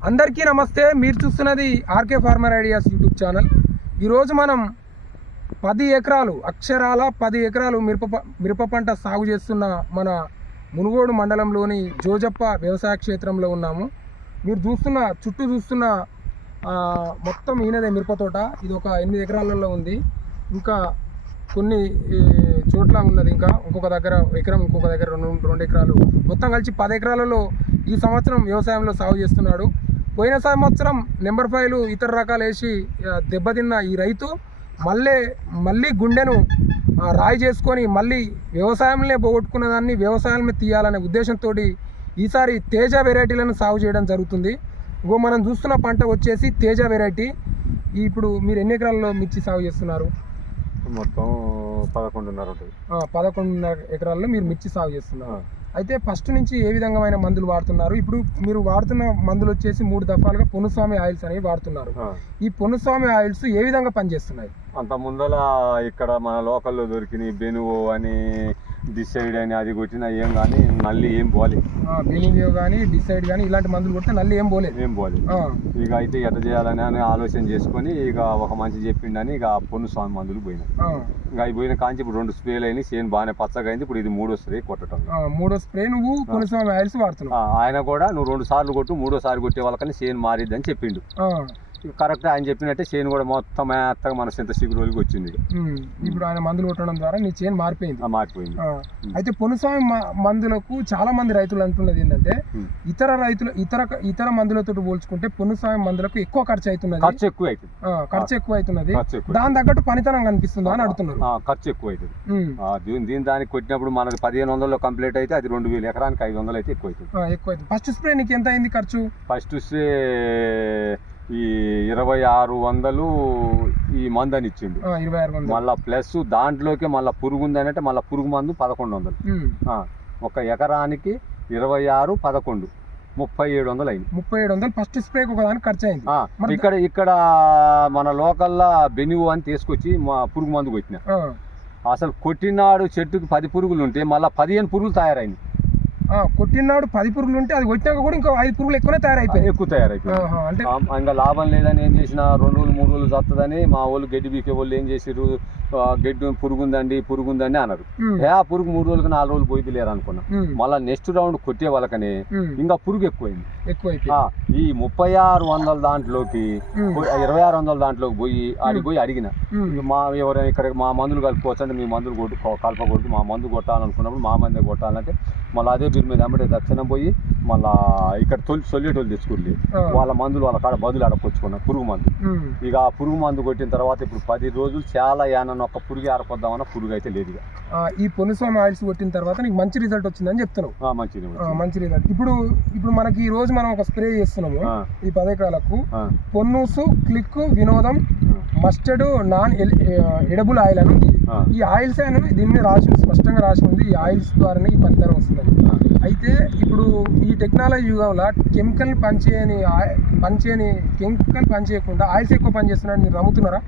అందరికీ నమస్తే. మీరు చూస్తున్నది RK farmer ideas YouTube channel. ఈరోజు మనం 10 ఎకరాలు అక్షరాల 10 ఎకరాలు మిరప పంట సాగు చేస్తున్న మన మునుగోడు మండలంలోని జోజప్ప వ్యవసాయ క్షేత్రంలో ఉన్నాము. మీరు చుట్టూ చూస్తున్న మొత్తం ఈయనదే మిరప తోట. ఇది ఒక 8 ఎకరాలలో ఉంది. ఇంకా కొన్ని చోట్ల ఉన్నది. ఇంకా ఇంకొక దగ్గర ఎకరం, ఇంకొక దగ్గర 2 ఎకరాలు, మొత్తం కలిసి 10 ఎకరాలలో ఈ సంవత్సరం వ్యవసాయంలో సాగు చేస్తున్నాడు. పోయిన సంవత్సరం నెంబర్ 5 ఇతర రకాలు వేసి దెబ్బతిన్న ఈ రైతు మళ్ళీ గుండెను రాయి చేసుకొని మళ్ళీ వ్యవసాయంలో పోగొట్టుకున్న దాన్ని వ్యవసాయంలో తీయాలనే ఉద్దేశంతో ఈసారి తేజ వెరైటీలను సాగు చేయడం జరుగుతుంది. మనం చూస్తున్న పంట వచ్చేసి తేజ వెరైటీ. ఇప్పుడు మీరు ఎన్ని ఎకరాల్లో మిర్చి సాగు చేస్తున్నారు? మొత్తం 11.5 ఎకరాల్లో మీరు మిర్చి సాగు చేస్తున్నారు. అయితే ఫస్ట్ నుంచి ఏ విధంగా మందులు వాడుతున్నారు? ఇప్పుడు మీరు వాడుతున్న మందులు వచ్చేసి 3 దఫాలుగా పొన్నుస్వామి ఆయిల్స్ అనేవి వాడుతున్నారు. ఈ పొన్నుస్వామి ఆయిల్స్ ఏ విధంగా పనిచేస్తున్నాయి? అంత ముందల ఇక్కడ మన లోకల్లో దొరికినాయి బెనువో అని, డిసైడ్ అని, అది కొట్టినా ఏం కానీ నల్లి ఏం పోలే. బెనివియో కానీ డిసైడ్ కానీ ఇలాంటి మందులు కొడితే నల్లి ఏం పోలే. ఇక అయితే ఎట్లా చేయాలని ఆలోచన చేసుకొని ఇక ఒక మంచి చెప్పిండని ఇక పొన్నుస్వామి మందులు పోయినాయి. ఇంకా అవి పోయిన కాంచి ఇప్పుడు 2 స్ప్రేలు అయినాయి. చేను బాగానే పచ్చగా అయింది. ఇప్పుడు ఇది 3వ స్ప్రే కొట్టడం. 3వ స్ప్రే నువ్వు పొన్నుస్వామి ఆయిల్స్ వాడుతున్నావు. ఆయన కూడా నువ్వు 2 సార్లు కొట్టు, 3వ సారి కొట్టే వాళ్ళకని చేను మారిద్ది అని చెప్పిండు. కరెక్ట్, ఆయన చెప్పినట్టే చేను కూడా మొత్తం మేత్తగా మన చింత చిగురుకి వచ్చింది. ఇప్పుడు ఆయన మందులు కొట్టడం ద్వారా నీ చేను మారిపోయింది. అయితే పొన్నుస్వామి మందులకు చాలా మంది రైతులు అంటున్నది ఏంటంటే ఇతర మందులతో పోల్చుకుంటే పొన్నుస్వామి మందులకు ఎక్కువ ఖర్చు అవుతున్నది, ఖర్చు ఎక్కువ అవుతున్నది. దాని తగ్గట్టు పనితనం కనిపిస్తుందా అని అడుగుతున్నారు. ఖర్చు ఎక్కువ అవుతుంది. దానికి కొట్టినప్పుడు మనకు 1500 కంప్లీట్ అయితే అది 2000 ఎకరానికి 500 అయితే ఎక్కువ అవుతుంది. ఫస్ట్ స్ప్రే నీకు ఎంత అయింది ఖర్చు? ఫస్ట్ స్ప్రే ఈ 2600 ఈ మందు అని ఇచ్చిండు. 2600 మళ్ళా ప్లస్ దాంట్లోకి మళ్ళీ పురుగు ఉందని అంటే మళ్ళీ పురుగు మందు 1100. ఒక ఎకరానికి 26, 11, 3700 అయింది. 3700 ఫస్ట్ స్ప్రేకి ఒకదానికి ఖర్చు అయింది. ఇక్కడ మన లోకల్లా బెనివో అని తీసుకొచ్చి మా పురుగు మందు కొట్టిన. అసలు కొట్టినాడు చెట్టుకి 10 పురుగులు ఉంటే మళ్ళీ 15 పురుగులు తయారైంది. కొట్టినాడు 10 పురుగులు ఉంటే అది కొట్టినాక కూడా ఇంకా 5 పురుగులు ఎక్కువ తయారైపోయాయి. అంటే ఇంకా లాభం లేదని ఏం చేసిన 2 రోజులు 3 రోజులు చత్తదని మా వాళ్ళు గడ్డి బీకే వాళ్ళు ఏం చేసారు, గడ్డి పురుగుందండి అన్నారు. ఆ పురుగు 3 రోజులకు 4 రోజులు పోయి లేరు అనుకున్నా. మళ్ళీ నెక్స్ట్ రౌండ్ కొట్టే వాళ్ళకని ఇంకా పురుగు ఎక్కువైంది. ఈ 3600 దాంట్లోకి 2600 దాంట్లోకి పోయి అడిగిన ఎవరైనా ఇక్కడ మా మందులు కలుపుకోవచ్చు అంటే మీ మందులు కలపకూడదు, మా మందు కొట్టాలనుకున్నప్పుడు మా మందే కొట్టాలంటే మళ్ళీ అదే పేరు మీద అమ్మటే దక్షిణం పోయి మళ్ళా ఇక్కడ సొల్లేటోళ్ళు తెచ్చుకోండి వాళ్ళ మందులు వాళ్ళ కాడ బదులు అడకొచ్చుకున్నాం పురుగు మందు. ఇక ఆ పురుగు మందు కొట్టిన తర్వాత ఇప్పుడు 10 రోజులు చాలా యానన్న ఒక పురుగు ఆరకొద్దామన్న పురుగు అయితే లేదు. ఈ పొన్నుస్వామి ఆయిల్స్ కొట్టిన తర్వాత నీకు మంచి రిజల్ట్ వచ్చిందని చెప్తున్నావు. మంచి రిజల్ట్. ఇప్పుడు మనకి ఈ రోజు మనం ఒక స్ప్రే చేస్తున్నాము ఈ 10 ఎకరాలకు. పొన్నూసు, క్లిక్, వినోదం, మస్టర్డ్, నాన్ ఎడబుల్ ఆయిల్ అని ఉంది. ఈ ఆయిల్స్ అనేవి దీని మీద స్పష్టంగా రాసి ఉంది. ఈ ఆయిల్స్ ద్వారానే ఈ పనితనం వస్తుంది. అయితే ఇప్పుడు ఈ టెక్నాలజీ యుగంలో కెమికల్ పనిచేయకుండా ఆయిల్స్ ఎక్కువ పనిచేస్తున్నాడు మీరు నమ్ముతున్నారా?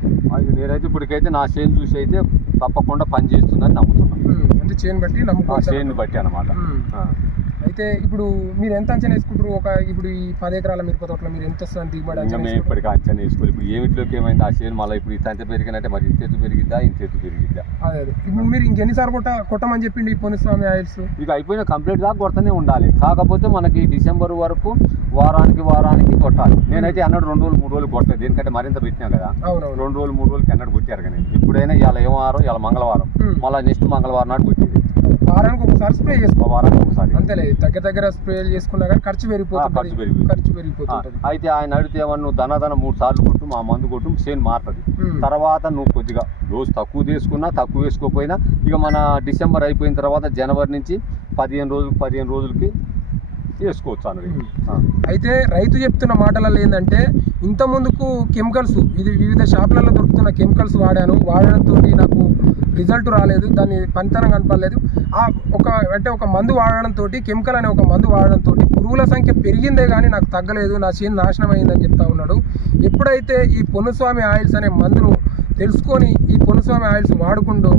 నేనైతే ఇప్పటికైతే నా చేను చూసి అయితే తప్పకుండా పనిచేస్తుందని నమ్ముతున్నాను. అంటే చేను బట్టి నమ్ముకోవచ్చు, చేను బట్టి అన్నమాట. అయితే ఇప్పుడు మీరు ఎంత అంచనా వేసుకుంటారు? ఇప్పుడు ఈ 10 ఎకరాల మిరప తోటలో మీరు ఎంత వస్తుంది దిగుబడి? మేము ఇప్పటికీ అంచనా వేసుకోవాలి. ఇప్పుడు ఏమిట్లోకి ఏమైంది ఆ చేను మళ్ళీ ఇప్పుడు ఇంత పెరిగినట్టే మరి ఇంత ఎత్తు పెరిగిద్దా అదే ఇప్పుడు మీరు ఇంకెన్నిసార్లు కొట్టమని చెప్పిండి ఈ పొన్నుస్వామి ఆయిల్స్? ఇక అయిపోయిన కంప్లీట్ దాకా కొడతానే ఉండాలి. కాకపోతే మనకి డిసెంబర్ వరకు వారానికి కొట్టాలి. నేనైతే అన్నాడు 2 రోజులు 3 రోజులు కొట్టలేదు. దేనికంటే మరింత పెట్టినా కదా. 2 రోజులు 3 రోజులకి అన్నాడు కొట్టారు. కానీ ఇప్పుడైనా ఇవాళ ఏం వారం, ఇవాళ మంగళవారం, మళ్ళీ నెక్స్ట్ మంగళవారం నాడు కొట్టేది. వారానికి ఒకసారి స్ప్రే చేసుకో. వారానికి ఒకసారి అంతేలే. దగ్గర స్ప్రేలు చేసుకున్నా కానీ ఖర్చు పెరిగిపోతుంది. అయితే ఆయన అడిగితే ఏమన్నా నువ్వు ధన 3 సార్లు కొట్టు, మా మందు కొట్టు, చేను మారుతుంది. తర్వాత నువ్వు కొద్దిగా డోస్ తక్కువ తీసుకున్నా తక్కువ వేసుకోకపోయినా ఇక మన డిసెంబర్ అయిపోయిన తర్వాత జనవరి నుంచి 15 రోజులకి వేసుకోవచ్చు అన్నది. అయితే రైతు చెప్తున్న మాటలలో ఏంటంటే ఇంత ముందుకు కెమికల్స్ ఇది వివిధ షాపులలో దొరుకుతున్న కెమికల్స్ వాడడంతో నాకు రిజల్ట్ రాలేదు, దాన్ని పనితనం కనపడలేదు. ఒక మందు వాడడంతో కెమికల్ అనే ఒక మందు వాడడంతో పురుగుల సంఖ్య పెరిగిందే కానీ నాకు తగ్గలేదు, నా చేను నాశనం అయిందని చెప్తా ఉన్నాడు. ఎప్పుడైతే ఈ పొన్నుస్వామి ఆయిల్స్ అనే మందును తెలుసుకొని ఈ పొన్నుస్వామి ఆయిల్స్ వాడుకుంటూ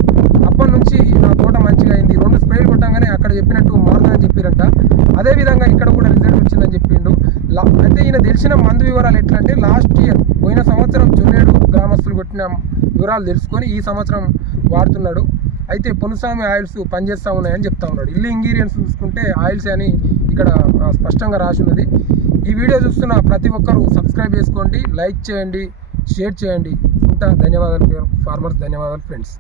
అప్పటి నుంచి నా తోట మంచిగా అయింది. 2 స్ప్రేలు కొట్టంగానే అక్కడ చెప్పినట్టు మారుతుందని చెప్పారంట. అదేవిధంగా ఇక్కడ కూడా రిజల్ట్ వచ్చిందని చెప్పిండు. అయితే ఈయన తెలిసిన మందు వివరాలు ఎట్లా అంటే లాస్ట్ ఇయర్ పోయిన సంవత్సరం జొల్లేడు గ్రామస్తులు కొట్టిన వివరాలు తెలుసుకొని ఈ సంవత్సరం వాడుతున్నాడు. అయితే పొనుస్వామి ఆయిల్స్ పనిచేస్తూ ఉన్నాయని చెప్తా ఉన్నాడు. ఇల్లు ఇంగ్రీడియంట్స్ చూసుకుంటే ఆయిల్స్ అని ఇక్కడ స్పష్టంగా రాసి ఉన్నది. ఈ వీడియో చూస్తున్న ప్రతి ఒక్కరూ సబ్స్క్రైబ్ చేసుకోండి, లైక్ చేయండి, షేర్ చేయండి. ధన్యవాదాలు ఫార్మర్స్, ధన్యవాదాలు ఫ్రెండ్స్.